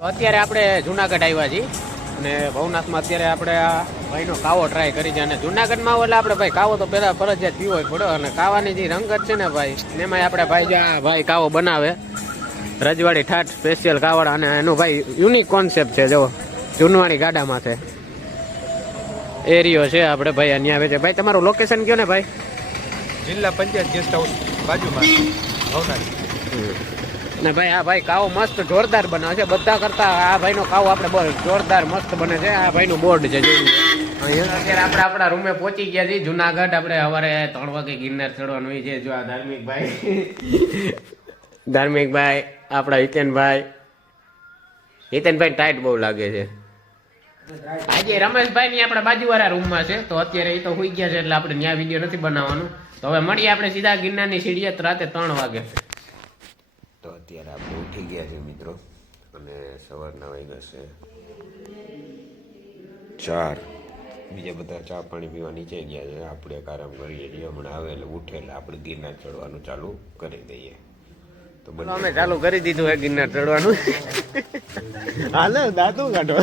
અત્યારે આપણે જુનાગઢ આવ્યા છીએ અને ભવનાથમાં અત્યારે આપણે આ ભાઈનો કાવો ટ્રાય કરી છે અને જુનાગઢમાં એટલે આપણે ભાઈ કાવો તો પહેલાં ફરજિયાત પીવો જ પડ્યો અને કાવાની જે રંગત છે ને ભાઈ એમાં આપણે ભાઈ જ્યાં ભાઈ કાવો બનાવે રજવાડી ઠાઠ સ્પેશિયલ કાવડ અને એનું ભાઈ યુનિક કોન્સેપ્ટ છે જો જૂનવાણી ગાડામાં છે એરિયો છે આપણે ભાઈ અહીંયા આવે છે ભાઈ તમારું લોકેશન કયો ને ભાઈ જિલ્લા પંચાયત ગેસ્ટ હાઉસ બાજુમાં ભવનાથ ને ભાઈ આ ભાઈ કાવો મસ્ત જોરદાર બનાવે છે બધા કરતા આ ભાઈનો કાવો આપણે બહુ જોરદાર મસ્ત બને છે આ ભાઈનું બોર્ડ છે જોયું અત્યારે આપણે આપણા રૂમે પહોંચી ગયા છીએ જુનાગઢ આપણે સવારે 3 વાગે ગિરનાર ચડવાનું હોય છે જો આ ધાર્મિકભાઈ આપણા હિતેનભાઈ ટાઈટ બહુ લાગે છે આજે રમેશભાઈ ની આપણા બાજુવાળા રૂમમાં છે તો અત્યારે એ તો હોઈ ગયા છે એટલે આપણે ત્યાં વિડીયો નથી બનાવવાનું તો હવે મળીએ આપણે સીધા ગિરનારની સીડીએ રાતે 3 વાગે તો અત્યારે આપણે ઉઠી ગયા છે મિત્રો અને સવારના વાગ્યા છે 4 બીજા બધા ચા પાણી પીવા નીચે ગયા છે આપણે એક આરામ કરીએ છીએ હમણાં આવે એટલે ઉઠે એટલે આપણે ગિરનાર ચડવાનું ચાલુ કરી દઈએ તો અમે ચાલુ કરી દીધું હે ગિરનાર ચડવાનું હાલે દાંતું કાઢો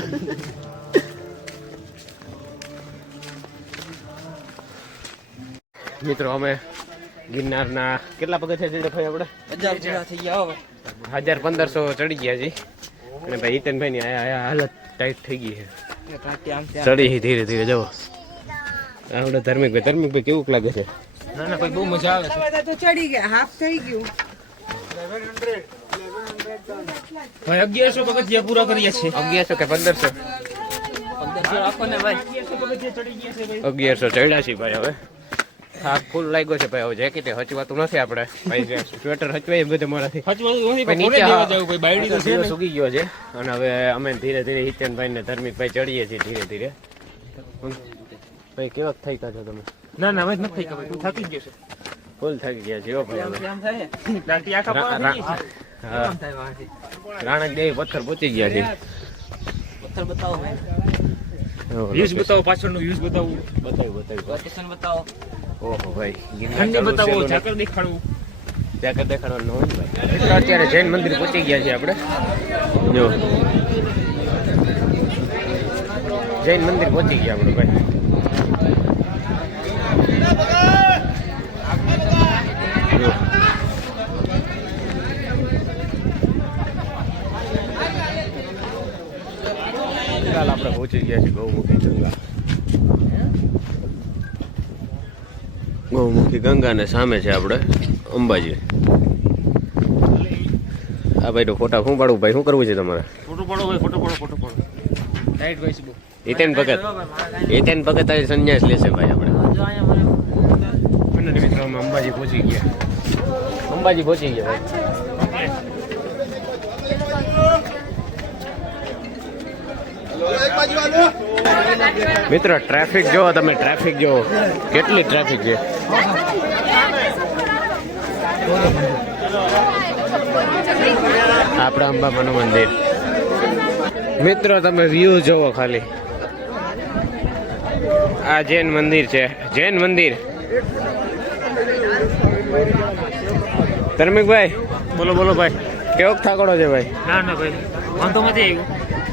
મિત્રો અમે ગિરનારના કેટલા પગથિયા ચડ્યા ભાઈ આપણે 1000 થઈ ગયા હવે 1500 ચડી ગયા છે અને ભાઈ હિતેનભાઈ ની હાલત ટાઈટ થઈ ગઈ છે ચડી ધીરે ધીરે જવો આપણે ધર્મિકભાઈ કેવું લાગે છે ના ના ભાઈ બહુ મજા આવે છે તો ચડી ગયા હાફ થઈ ગયું 1100 ભાઈ 1100 પગથિયા પૂરા કર્યા છે 1100 કે 1500 રાખો ને ભાઈ 1100 પગથિયા ચડી ગયા છે ભાઈ 1100 ચડ્યા છે ભાઈ હવે થાક ફૂલ લાગ્યો છે ભાઈ હવે જેકેટ હચવાતું નથી આપણે ભાઈ સ્વેટર હચવાય બધે મારાથી સુકી ગયો છે અને હવે અમે ધીરે ધીરે હિતેનભાઈ ને ધર્મિકભાઈ ચડીએ છીએ ધીરે ધીરે ભાઈ કેવા થઈ ગયા છો તમે ના ના ભાઈ નથી થઈ ગયા થાકી ગયો છે ફૂલ થઈ ગયા છે ભાઈ રાણક દેવી પથ્થર પહોંચી ગયા છે પથ્થર બતાવો વ્યૂઝ બતાવો પાછળનો વ્યૂઝ બતાવો લોકેશન બતાવો ઓહો ભાઈ ઠંડી બતાવો ઝાકર દેખાડવું દેખાડવાનું હોય ભાઈ અત્યારે જૈન મંદિર પહોંચી ગયા છે આપણે જો જૈન મંદિર પહોંચી ગયા આપણે ભાઈ ચાલ આપણે પહોંચી ગયા છીએ ગૌમુખી ગંગા ને સામે છે આપણે અંબાજી આ ભાઈ તો ફોટા શું પાડવું ભાઈ શું કરવું છે તમારે ફોટો પાડો ભાઈ ફોટો પાડો રાઈટ ભાઈ બહુ હિતેન ભગત આજે સંન્યાસ લેશે ભાઈ આપણે મિત્રો અમે અંબાજી પહોંચી ગયા ભાઈ મિત્રો ટ્રાફિક જોવો તમે કેટલી ટ્રાફિક છે આપણા અંબામાનું મંદિર મિત્રો તમે વ્યૂ જોવો ખાલી આ જૈન મંદિર છે ધર્મિકભાઈ બોલો ભાઈ કેવો થાકડો છે ભાઈ ના ના ભાઈ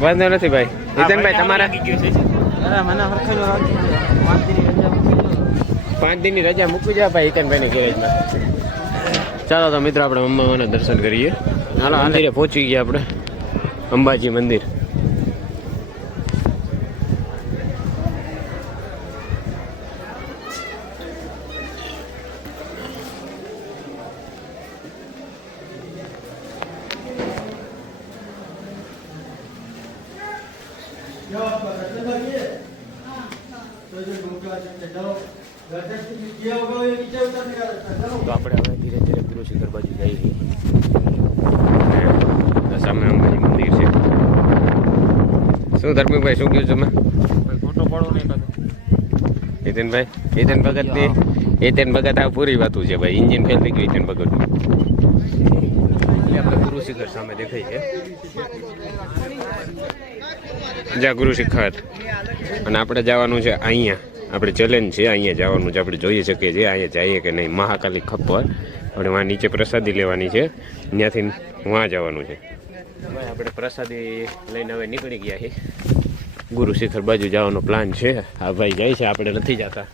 વાંધો નથી ભાઈ હિતેનભાઈ તમારા 5 દિનની રજા મૂકી જાય ભાઈ હિતેનભાઈ ની ગેરેજમાં ચાલો તો મિત્રો આપણે અંબામાના દર્શન કરીએ હાલો મંદિરે પહોંચી ગયા આપણે અંબાજી મંદિર તો આપણે હવે ધીરે ધીરે ગુરુ શિખર બાજુ જઈએ સામે અંબાજી મંદિર છે શું ધર્મિકભાઈ શું કહ્યું તમે ફોટો પાડો નહીં હિતેન ભગત આ પૂરી વાતું છે ભાઈ ઇન્જિન ફેલ થઈ ગયું હિતેન ભગતનું આપણે ગુરુ શિખર સામે દેખાય છે જ્યાં ગુરુ શિખર અને આપણે જવાનું છે અહીંયા આપણે ચેલેન્જ છે અહીંયા જવાનું છે આપણે જોઈ શકીએ છીએ અહીંયા જઈએ કે નહીં મહાકાલી ખપ્પર આપણે વहाँ નીચે પ્રસાદી લેવાની છે ત્યાંથી વहाँ જવાનું છે ભાઈ આપણે પ્રસાદી લઈને હવે નીકળી ગયા છીએ. ગુરુ શિખર બાજુ જવાનો પ્લાન છે. આ ભાઈ જાય છે, આપણે નથી જતા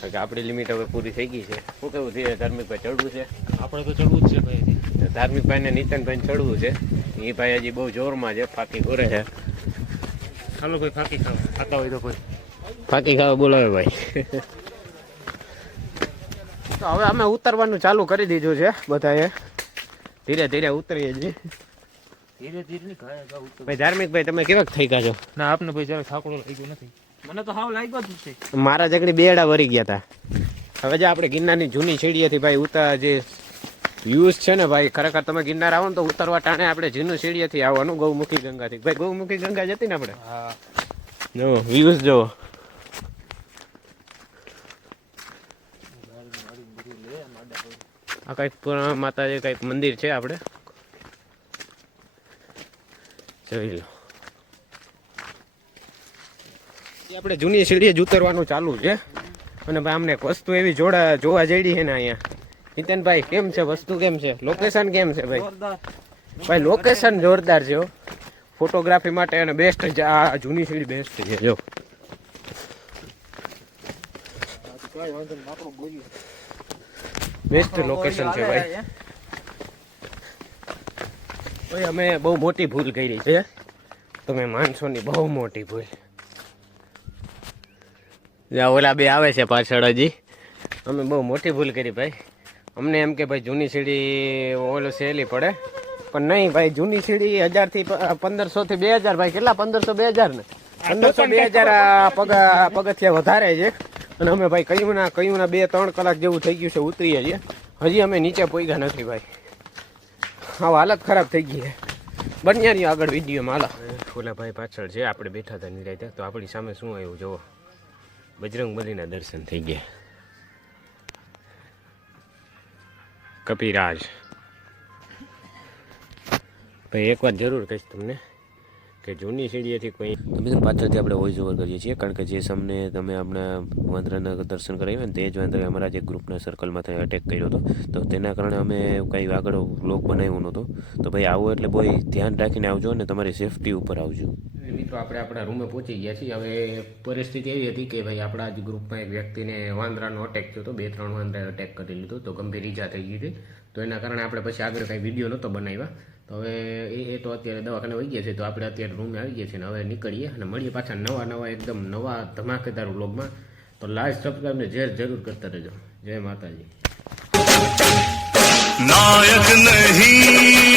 કારણ કે આપણી લિમિટ હવે પૂરી થઈ ગઈ છે. શું કેવું છે ધાર્મિકભાઈ, ચડવું છે? આપણે તો ચડવું જ છે ભાઈ. ધાર્મિકભાઈને નીતનભાઈને ચડવું છે. એ ભાઈ હજી બહુ જોરમાં છે, ફાંકી ઘોરે છે. ચાલો કોઈ ફાંકી ખાતા હોય તો કોઈ ફાંકી ખાવા બોલાવે ભાઈ. તો હવે અમે ઉતરવાનું ચાલુ કરી દીધું છે બધાએ. ધીરે ધીરે ઉતરીએ છીએ. ધીરે ધીરે નહીં ખાય ભાઈ ધાર્મિકભાઈ, તમે કેવાક થઈ ગયા છો? ના આપને ભાઈ જરા થાકડો લાગ્યો નથી. મને તો હાવ લાગ્યો જ છે. મારા જગડી બેડા વરી ગયા હતા. હવે જે આપણે ગિરનારની જૂની સીડીએથી ભાઈ ઉતર જે વ્યૂઝ છે ને ભાઈ, ખરેખર તમે ગિરનાર આવો ને તો ઉતરવા ટાણે આપણે જૂનું સીડીએથી આવવાનું ગૌમુખી ગંગાથી. ભાઈ ગૌમુખી ગંગા જતી ને આપણે? હા. જો વ્યૂઝ જો. આ કંઈક પુરાણા માતાજી કંઈક મંદિર છે, આપણે જોઈ લો. આપણે જૂની સીડીએ જ ઉતરવાનું ચાલુ છે. અને ભાઈ અમને એક વસ્તુ એવી જોવા જઈ છે ને અહીંયા. નીતનભાઈ કેમ છે વસ્તુ, કેમ છે લોકેશન, કેમ છે ભાઈ? ભાઈ લોકેશન જોરદાર છે હો. ફોટોગ્રાફી માટે અને બેસ્ટ છે. આ જૂની સીડી બેસ્ટ છે. જો બેસ્ટ લોકેશન છે ભાઈ. ભાઈ અમે બહુ મોટી ભૂલ કરી છે, તમે માનશો ની, બહુ મોટી ભૂલ. ઓલા બે આવે છે પાછળ હજી. અમે બહુ મોટી ભૂલ કરી ભાઈ. અમને એમ કે ભાઈ જૂની સીડી ઓલો સહેલી પડે, પણ નહીં ભાઈ. જૂની સીડી 1000 થી 1500 થી 2000 ભાઈ. કેટલા 1500 2000 ને 1500 2000 પગથિયા વધારે છે. અને અમે ભાઈ કયું ના 2-3 કલાક જેવું થઈ ગયું છે ઉતરીએ છીએ. હજી અમે નીચે પહોંચ્યા નથી ભાઈ. હા હાલત ખરાબ થઈ ગઈ છે. બન્યા રહ્યો આગળ વિડીયોમાં. હાલો ઓલા ભાઈ પાછળ છે, આપણે બેઠા હતા નિરાતે. તો આપણી સામે શું આવ્યું જુઓ, બજરંગબલીના દર્શન થઈ ગયા. કપિરાજ ભાઈ એક વાત જરૂર કહીશ તમને કે જૂની સીડીએથી કોઈ મિત્રો પાછળથી આપણે વોઇસ ઓવર કરીએ છીએ, કારણ કે જે સામને તમે આપણા વાંદરાના દર્શન કરાવ્યા ને તે જ વાંદરાએ અમારા જે ગ્રુપના સર્કલમાંથી અટેક કર્યો હતો. તો તેના કારણે અમે કંઈ આગળ વ્લોગ બનાવ્યો નહોતો. તો ભાઈ આવો એટલે બહુ ધ્યાન રાખીને આવજો અને તમારી સેફટી ઉપર આવજો. મિત્રો આપણે આપણા રૂમે પહોંચી ગયા છીએ. હવે પરિસ્થિતિ એવી હતી કે ભાઈ આપણા જ ગ્રુપમાં એક વ્યક્તિને વાંદરાનો અટેક થયો હતો. 2-3 વાંદરાએ અટેક કરી લીધો, તો ગંભીર ઈજા થઈ ગઈ હતી. તો એના કારણે આપણે પછી આગળ કંઈ વિડીયો નહોતો બનાવ્યા. તો હવે એ તો અત્યારે દવાખાને વહી ગયા છે. તો આપણે અત્યારે રૂમે આવી ગયા છીએ અને હવે નીકળીએ અને મળીએ પાછા નવા એકદમ નવા ધમાકેદાર વ્લોગમાં. તો લાઈક સબસ્ક્રાઈબ ને જરૂર કરતા રહેજો. જય માતાજી. नायक नहीं